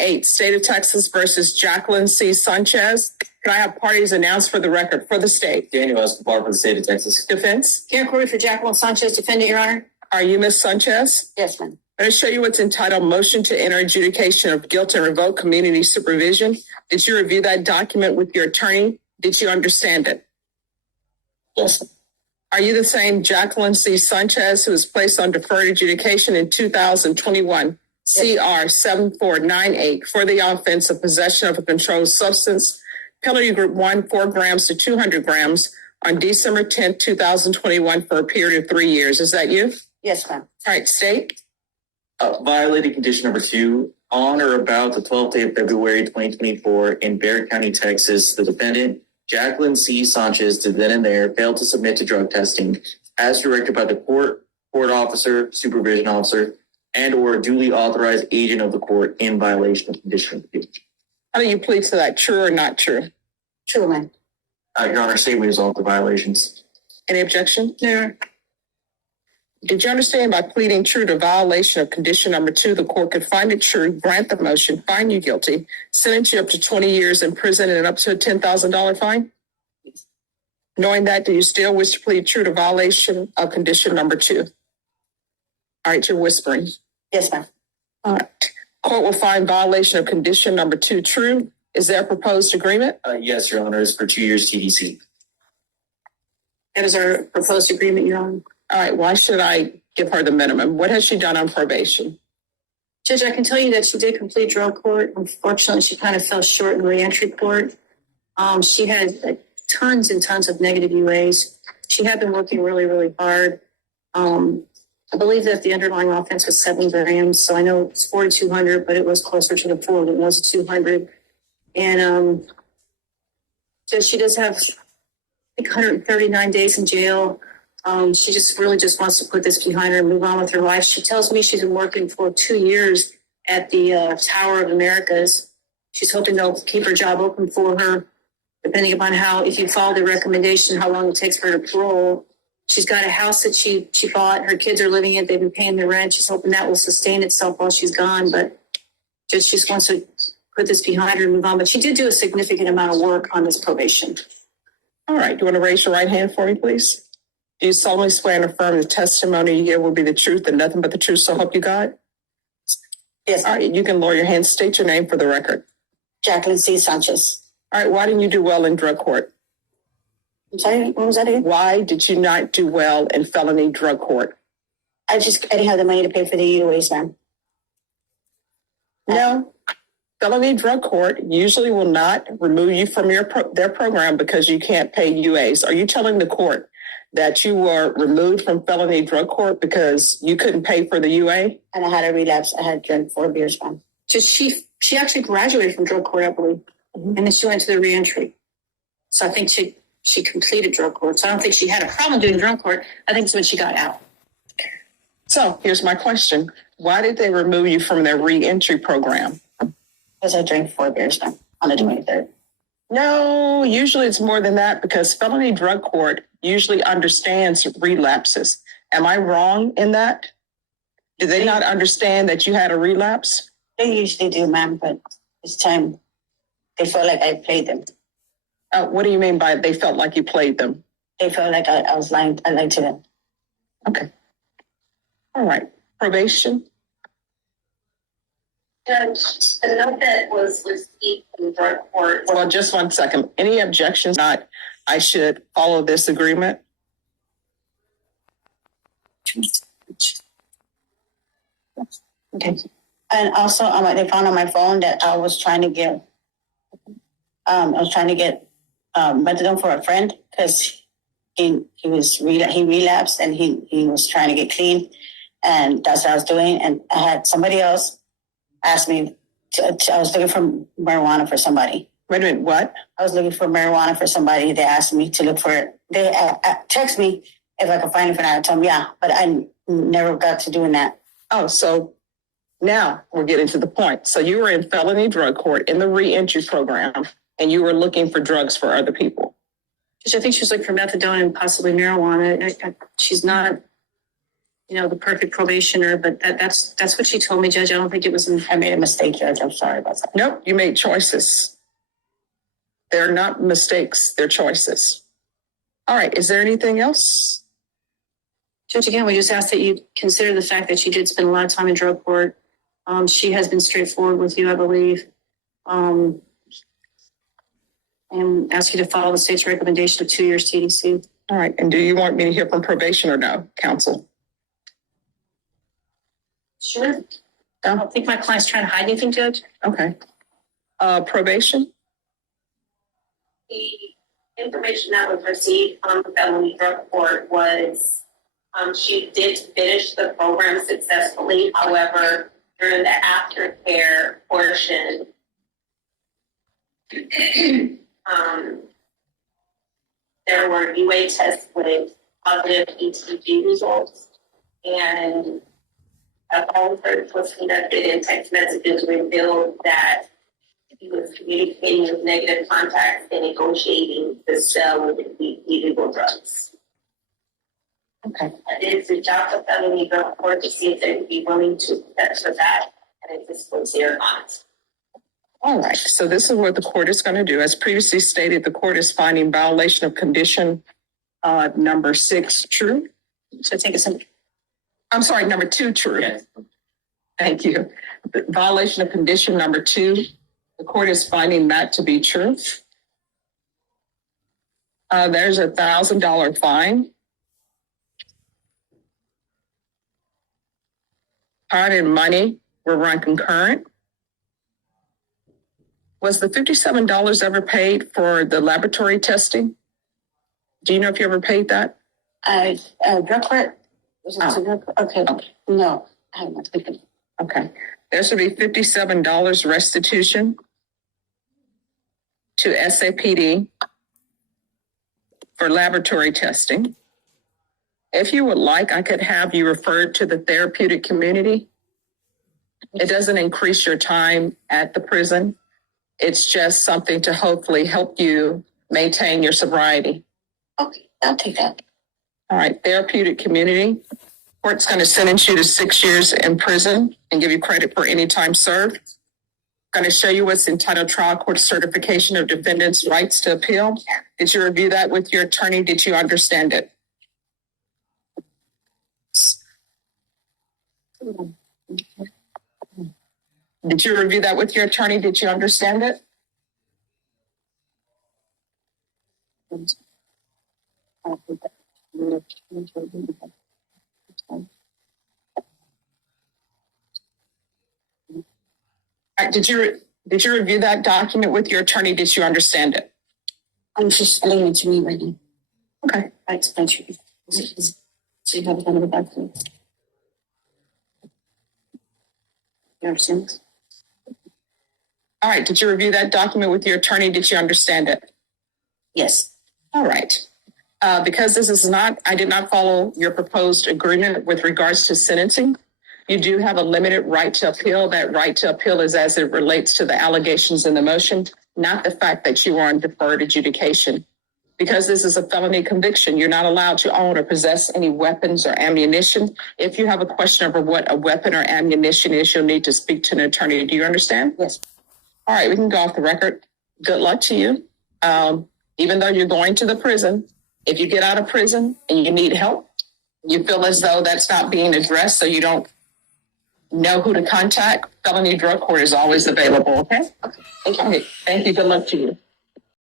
8, State of Texas versus Jacqueline C. Sanchez. Can I have parties announced for the record for the state? Daniel Escobar for the state of Texas. Defense? Karen Corey for Jacqueline Sanchez, defendant, Your Honor. Are you Ms. Sanchez? Yes, ma'am. I'm going to show you what's entitled Motion to Enter Adjudication of Guilt and Revoke Community Supervision. Did you review that document with your attorney? Did you understand it? Yes, ma'am. Are you the same Jacqueline C. Sanchez who was placed on deferred adjudication in 2021, CR 7498, for the offense of possession of a controlled substance, penalty group 1, 4 grams to 200 grams, on December 10th, 2021 for a period of 3 years? Is that you? Yes, ma'am. All right, state. Violated condition number 2, on or about the 12th day of February 2024 in Bexar County, Texas, the defendant, Jacqueline C. Sanchez, did then and there fail to submit to drug testing as directed by the court officer, supervision officer, and or a duly authorized agent of the court in violation of condition number 2. How do you plead to that? True or not true? True, ma'am. Your Honor, state we resolve the violations. Any objection? No. Did you understand by pleading true to violation of condition number 2, the court could find it true, grant the motion, find you guilty, sentence you up to 20 years in prison and up to a $10,000 fine? Yes. Knowing that, do you still wish to plead true to violation of condition number 2? All right, you're whispering. Yes, ma'am. All right. Court will find violation of condition number 2 true. Is there a proposed agreement? Yes, Your Honor, it's for 2 years TDC. That is our proposed agreement, Your Honor. All right, why should I give her the minimum? What has she done on probation? Judge, I can tell you that she did complete drug court. Unfortunately, she kind of fell short in reentry court. She had tons and tons of negative UAs. She had been working really, really hard. I believe that the underlying offense was 7 grams. So I know it's 4,200, but it was closer to the 4 than it was 200. And so she does have, I think, 139 days in jail. She just really just wants to put this behind her and move on with her life. She tells me she's been working for 2 years at the Tower of Americas. She's hoping they'll keep her job open for her, depending upon how, if you follow the recommendation, how long it takes for her to parole. She's got a house that she bought. Her kids are living in it. They've been paying the rent. She's hoping that will sustain itself while she's gone. But she just wants to put this behind her and move on. But she did do a significant amount of work on this probation. All right, do you want to raise your right hand for me, please? Do you solemnly swear and affirm the testimony you give will be the truth and nothing but the truth, so help you God? Yes. All right, you can lower your hand. State your name for the record. Jacqueline C. Sanchez. All right, why didn't you do well in drug court? I'm sorry, what was that again? Why did you not do well in felony drug court? I didn't have the money to pay for the UAs, ma'am. No. Felony drug court usually will not remove you from their program because you can't pay UAs. Are you telling the court that you were removed from felony drug court because you couldn't pay for the UA? And I had a relapse. I had drank 4 beers, ma'am. Just she actually graduated from drug court, I believe. And then she went to the reentry. So I think she completed drug court. So I don't think she had a problem doing drug court. I think it's when she got out. So here's my question. Why did they remove you from their reentry program? Because I drank 4 beers, ma'am, on the 23rd. No, usually it's more than that because felony drug court usually understands relapses. Am I wrong in that? Do they not understand that you had a relapse? They usually do, ma'am, but this time they felt like I played them. What do you mean by they felt like you played them? They felt like I was lying. I lied to them. Okay. All right. Probation? Judge, the note that was received from drug court. Well, just 1 second. Any objections? Not, I should follow this agreement? Okay. And also, they found on my phone that I was trying to get, methadone for a friend because he relapsed and he was trying to get clean, and that's what I was doing. And I had somebody else ask me I was looking for marijuana for somebody. Wait a minute, what? I was looking for marijuana for somebody. They asked me to look for it. They text me if I could find it for that. I told them, yeah, but I never got to doing that. Oh, so now we're getting to the point. So you were in felony drug court in the reentry program, and you were looking for drugs for other people. I think she was looking for methadone and possibly marijuana. She's not the perfect probationer, but that's what she told me, Judge. I don't think it was. I made a mistake, Judge. I'm sorry about that. Nope, you made choices. They're not mistakes, they're choices. All right, is there anything else? Judge, again, we just ask that you consider the fact that she did spend a lot of time in drug court. She has been straightforward with you, I believe. And ask you to follow the state's recommendation of 2 years TDC. All right, and do you want me to hear from probation or no, counsel? Sure. I don't think my client's trying to hide anything, Judge. Okay. Probation? The information that was received from the felony drug court was she did finish the program successfully. However, during the aftercare portion, there were UA tests with positive ETG results, and a phone search was conducted and text messages revealed that he was communicating with negative contacts and negotiating to sell illegal drugs. Okay. I did reach out to felony drug court to see if they would be willing to for that, and it just was there not. All right, so this is what the court is going to do. As previously stated, the court is finding violation of condition number 6 true. So take us in. I'm sorry, number 2 true. Yes. Thank you. The violation of condition number 2, the court is finding that to be true. There's a $1,000 fine. Time and money were run concurrent. Was the $57 ever paid for the laboratory testing? Do you know if you ever paid that? Drug court? Was it to drug court? Okay. No, I haven't taken it. Okay. There should be $57 restitution to SAPD for laboratory testing. If you would like, I could have you referred to the therapeutic community. It doesn't increase your time at the prison. It's just something to hopefully help you maintain your sobriety. Okay, I'll take that. All right, therapeutic community. Court's going to sentence you to 6 years in prison and give you credit for any time served. Going to show you what's entitled trial court certification of defendant's rights to appeal. Did you review that with your attorney? Did you understand it? Did you review that with your attorney? Did you understand it? Did you review that document with your attorney? Did you understand it? I'm just explaining it to me right now. Okay. I explained to you. So you have it under the back. You understand? All right. Did you review that document with your attorney? Did you understand it? Yes. All right. Because I did not follow your proposed agreement with regards to sentencing. You do have a limited right to appeal. That right to appeal is as it relates to the allegations in the motion, not the fact that you are on deferred adjudication. Because this is a felony conviction, you're not allowed to own or possess any weapons or ammunition. If you have a question over what a weapon or ammunition is, you'll need to speak to an attorney. Do you understand? Yes. All right, we can go off the record. Good luck to you. Even though you're going to the prison, if you get out of prison and you need help, you feel as though that's not being addressed, so you don't know who to contact, felony drug court is always available, okay? Okay. Thank you. Okay, thank you. Good luck to you.